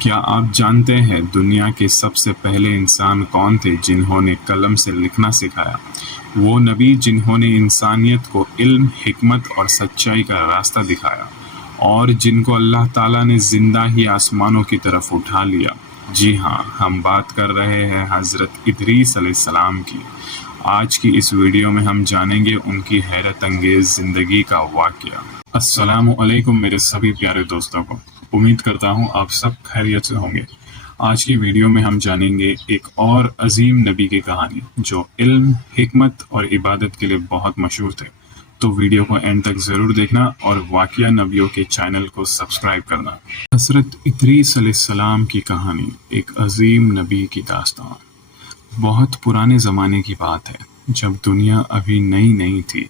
کیا آپ جانتے ہیں دنیا کے سب سے پہلے انسان کون تھے جنہوں نے قلم سے لکھنا سکھایا؟ وہ نبی جنہوں نے انسانیت کو علم، حکمت اور سچائی کا راستہ دکھایا، اور جن کو اللہ تعالیٰ نے زندہ ہی آسمانوں کی طرف اٹھا لیا۔ جی ہاں، ہم بات کر رہے ہیں حضرت ادریس علیہ السلام کی۔ آج کی اس ویڈیو میں ہم جانیں گے ان کی حیرت انگیز زندگی کا واقعہ۔ السلام علیکم میرے سبھی پیارے دوستوں کو، امید کرتا ہوں آپ سب خیریت سے ہوں گے۔ آج کی ویڈیو میں ہم جانیں گے ایک اور عظیم نبی کی کہانی جو علم، حکمت اور عبادت کے لیے بہت مشہور تھے۔ تو ویڈیو کو اینڈ تک ضرور دیکھنا اور واقعہ نبیوں کے چینل کو سبسکرائب کرنا۔ حضرت ادریس علیہ السلام کی کہانی ایک عظیم نبی کی داستان۔ بہت پرانے زمانے کی بات ہے، جب دنیا ابھی نئی تھی۔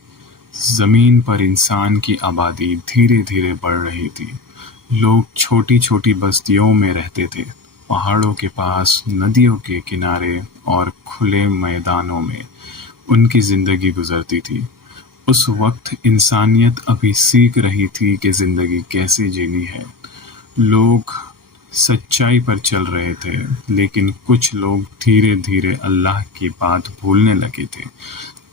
زمین پر انسان کی آبادی دھیرے دھیرے بڑھ رہی تھی۔ لوگ چھوٹی چھوٹی بستیوں میں رہتے تھے، پہاڑوں کے پاس، ندیوں کے کنارے اور کھلے میدانوں میں ان کی زندگی گزرتی تھی۔ اس وقت انسانیت ابھی سیکھ رہی تھی کہ زندگی کیسے جینی ہے۔ لوگ سچائی پر چل رہے تھے، لیکن کچھ لوگ دھیرے دھیرے اللہ کی بات بھولنے لگے تھے۔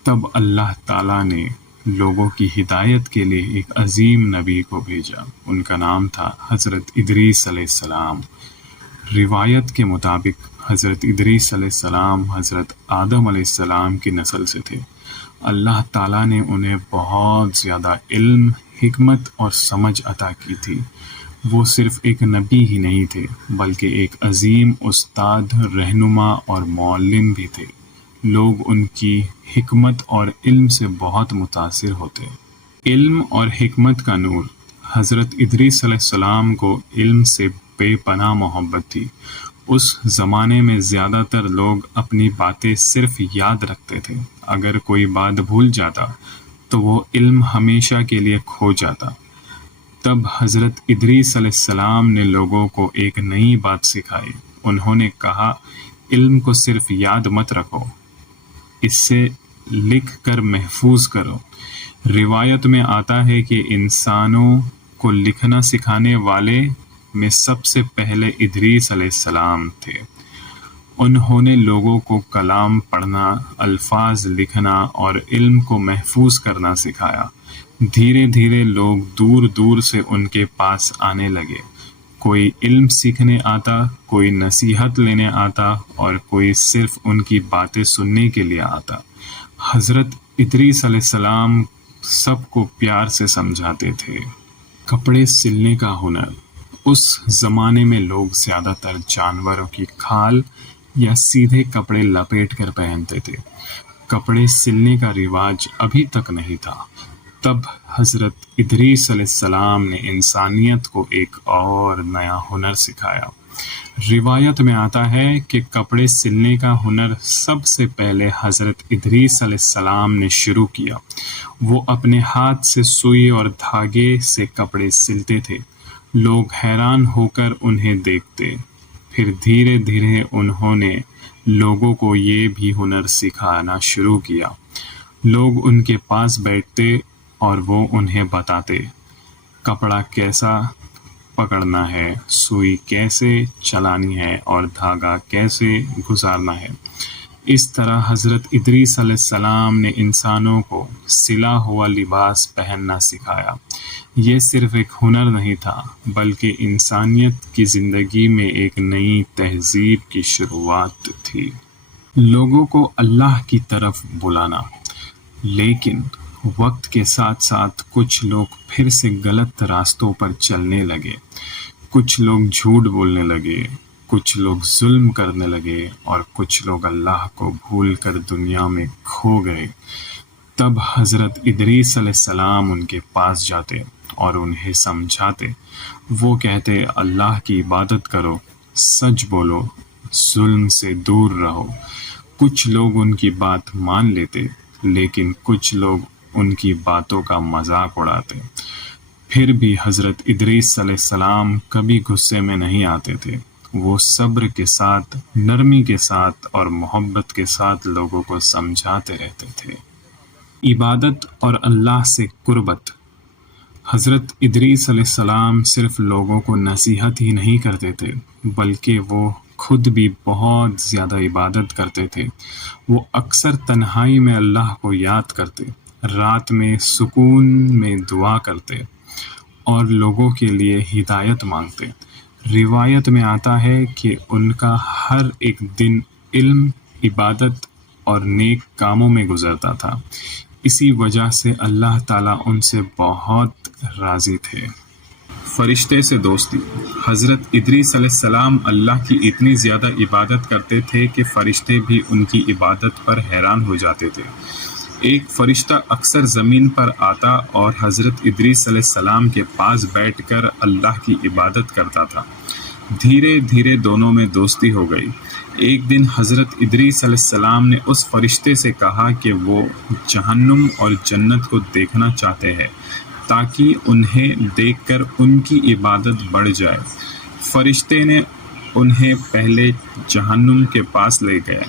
تب اللہ تعالیٰ نے لوگوں کی ہدایت کے لیے ایک عظیم نبی کو بھیجا۔ ان کا نام تھا حضرت ادریس علیہ السلام۔ روایت کے مطابق حضرت ادریس علیہ السلام حضرت آدم علیہ السلام کی نسل سے تھے۔ اللہ تعالیٰ نے انہیں بہت زیادہ علم، حکمت اور سمجھ عطا کی تھی۔ وہ صرف ایک نبی ہی نہیں تھے، بلکہ ایک عظیم استاد، رہنما اور معلم بھی تھے۔ لوگ ان کی حکمت اور علم سے بہت متاثر ہوتے۔ علم اور حکمت کا نور۔ حضرت ادریس علیہ السلام کو علم سے بے پناہ محبت تھی۔ اس زمانے میں زیادہ تر لوگ اپنی باتیں صرف یاد رکھتے تھے۔ اگر کوئی بات بھول جاتا تو وہ علم ہمیشہ کے لیے کھو جاتا۔ تب حضرت ادریس علیہ السلام نے لوگوں کو ایک نئی بات سکھائی۔ انہوں نے کہا، علم کو صرف یاد مت رکھو، اسے لکھ کر محفوظ کرو۔ روایت میں آتا ہے کہ انسانوں کو لکھنا سکھانے والے میں سب سے پہلے ادریس علیہ السلام تھے۔ انہوں نے لوگوں کو کلام پڑھنا، الفاظ لکھنا اور علم کو محفوظ کرنا سکھایا۔ دھیرے دھیرے لوگ دور دور سے ان کے پاس آنے لگے۔ کوئی علم سیکھنے آتا، کوئی نصیحت لینے آتا اور کوئی صرف ان کی باتیں سننے کے لیے آتا۔ حضرت ادریس علیہ السلام سب کو پیار سے سمجھاتے تھے۔ کپڑے سلنے کا ہنر۔ اس زمانے میں لوگ زیادہ تر جانوروں کی کھال یا سیدھے کپڑے لپیٹ کر پہنتے تھے۔ کپڑے سلنے کا رواج ابھی تک نہیں تھا۔ تب حضرت ادریس علیہ السلام نے انسانیت کو ایک اور نیا ہنر سکھایا۔ روایت میں آتا ہے کہ کپڑے سلنے کا ہنر سب سے پہلے حضرت ادریس علیہ السلام نے شروع کیا۔ وہ اپنے ہاتھ سے سوئی اور دھاگے سے کپڑے سلتے تھے۔ لوگ حیران ہو کر انہیں دیکھتے۔ پھر دھیرے دھیرے انہوں نے لوگوں کو یہ بھی ہنر سکھانا شروع کیا۔ لوگ ان کے پاس بیٹھتے اور وہ انہیں بتاتے، کپڑا کیسا پکڑنا ہے، سوئی کیسے چلانی ہے اور دھاگا کیسے گزارنا ہے۔ اس طرح حضرت ادریس علیہ السلام نے انسانوں کو سلا ہوا لباس پہننا سکھایا۔ یہ صرف ایک ہنر نہیں تھا، بلکہ انسانیت کی زندگی میں ایک نئی تہذیب کی شروعات تھی۔ لوگوں کو اللہ کی طرف بلانا۔ لیکن وقت کے ساتھ ساتھ کچھ لوگ پھر سے غلط راستوں پر چلنے لگے۔ کچھ لوگ جھوٹ بولنے لگے، کچھ لوگ ظلم کرنے لگے اور کچھ لوگ اللہ کو بھول کر دنیا میں کھو گئے۔ تب حضرت ادریس علیہ السلام ان کے پاس جاتے اور انہیں سمجھاتے۔ وہ کہتے، اللہ کی عبادت کرو، سچ بولو، ظلم سے دور رہو۔ کچھ لوگ ان کی بات مان لیتے، لیکن کچھ لوگ ان کی باتوں کا مذاق اڑاتے۔ پھر بھی حضرت ادریس علیہ السلام کبھی غصے میں نہیں آتے تھے۔ وہ صبر کے ساتھ، نرمی کے ساتھ اور محبت کے ساتھ لوگوں کو سمجھاتے رہتے تھے۔ عبادت اور اللہ سے قربت۔ حضرت ادریس علیہ السلام صرف لوگوں کو نصیحت ہی نہیں کرتے تھے بلکہ وہ خود بھی بہت زیادہ عبادت کرتے تھے۔ وہ اکثر تنہائی میں اللہ کو یاد کرتے، رات میں سکون میں دعا کرتے اور لوگوں کے لیے ہدایت مانگتے۔ روایت میں آتا ہے کہ ان کا ہر ایک دن علم، عبادت اور نیک کاموں میں گزرتا تھا۔ اسی وجہ سے اللہ تعالیٰ ان سے بہت راضی تھے۔ فرشتے سے دوستی۔ حضرت ادریس علیہ السلام اللہ کی اتنی زیادہ عبادت کرتے تھے کہ فرشتے بھی ان کی عبادت پر حیران ہو جاتے تھے۔ ایک فرشتہ اکثر زمین پر آتا اور حضرت ادریس علیہ السلام کے پاس بیٹھ کر اللہ کی عبادت کرتا تھا۔ دھیرے دھیرے دونوں میں دوستی ہو گئی۔ ایک دن حضرت ادریس علیہ السلام نے اس فرشتے سے کہا کہ وہ جہنم اور جنت کو دیکھنا چاہتے ہیں تاکہ انہیں دیکھ کر ان کی عبادت بڑھ جائے۔ فرشتے نے انہیں پہلے جہنم کے پاس لے گیا۔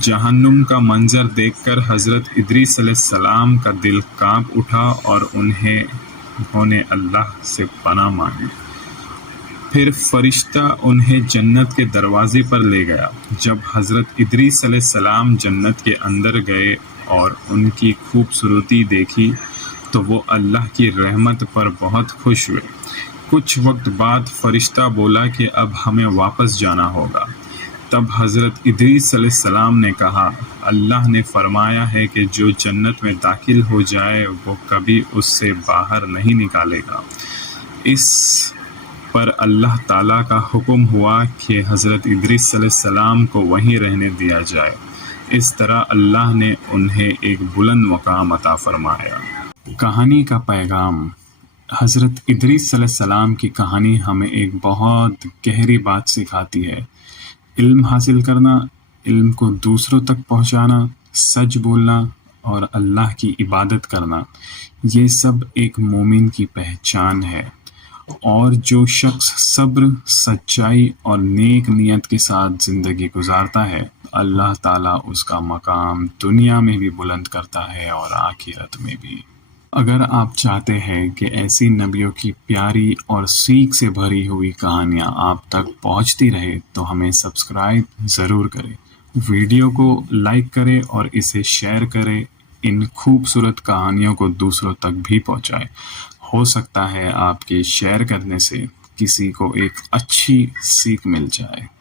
جہنم کا منظر دیکھ کر حضرت ادریس علیہ السلام کا دل کانپ اٹھا اور انہوں نے اللہ سے پناہ مانگی۔ پھر فرشتہ انہیں جنت کے دروازے پر لے گیا۔ جب حضرت ادریس علیہ السلام جنت کے اندر گئے اور ان کی خوبصورتی دیکھی تو وہ اللہ کی رحمت پر بہت خوش ہوئے۔ کچھ وقت بعد فرشتہ بولا کہ اب ہمیں واپس جانا ہوگا۔ تب حضرت ادریس علیہ السلام نے کہا، اللہ نے فرمایا ہے کہ جو جنت میں داخل ہو جائے وہ کبھی اس سے باہر نہیں نکالے گا۔ اس پر اللہ تعالیٰ کا حکم ہوا کہ حضرت ادریس علیہ السلام کو وہیں رہنے دیا جائے۔ اس طرح اللہ نے انہیں ایک بلند مقام عطا فرمایا۔ کہانی کا پیغام۔ حضرت ادریس علیہ السلام کی کہانی ہمیں ایک بہت گہری بات سکھاتی ہے۔ علم حاصل کرنا، علم کو دوسروں تک پہنچانا، سچ بولنا اور اللہ کی عبادت کرنا، یہ سب ایک مومن کی پہچان ہے۔ اور جو شخص صبر، سچائی اور نیک نیت کے ساتھ زندگی گزارتا ہے، اللہ تعالیٰ اس کا مقام دنیا میں بھی بلند کرتا ہے اور آخرت میں بھی۔ اگر آپ چاہتے ہیں کہ ایسی نبیوں کی پیاری اور سیکھ سے بھری ہوئی کہانیاں آپ تک پہنچتی رہے تو ہمیں سبسکرائب ضرور کریں، ویڈیو کو لائک کریں اور اسے شیئر کریں۔ ان خوبصورت کہانیوں کو دوسروں تک بھی پہنچائیں۔ ہو سکتا ہے آپ کے شیئر کرنے سے کسی کو ایک اچھی سیکھ مل جائے۔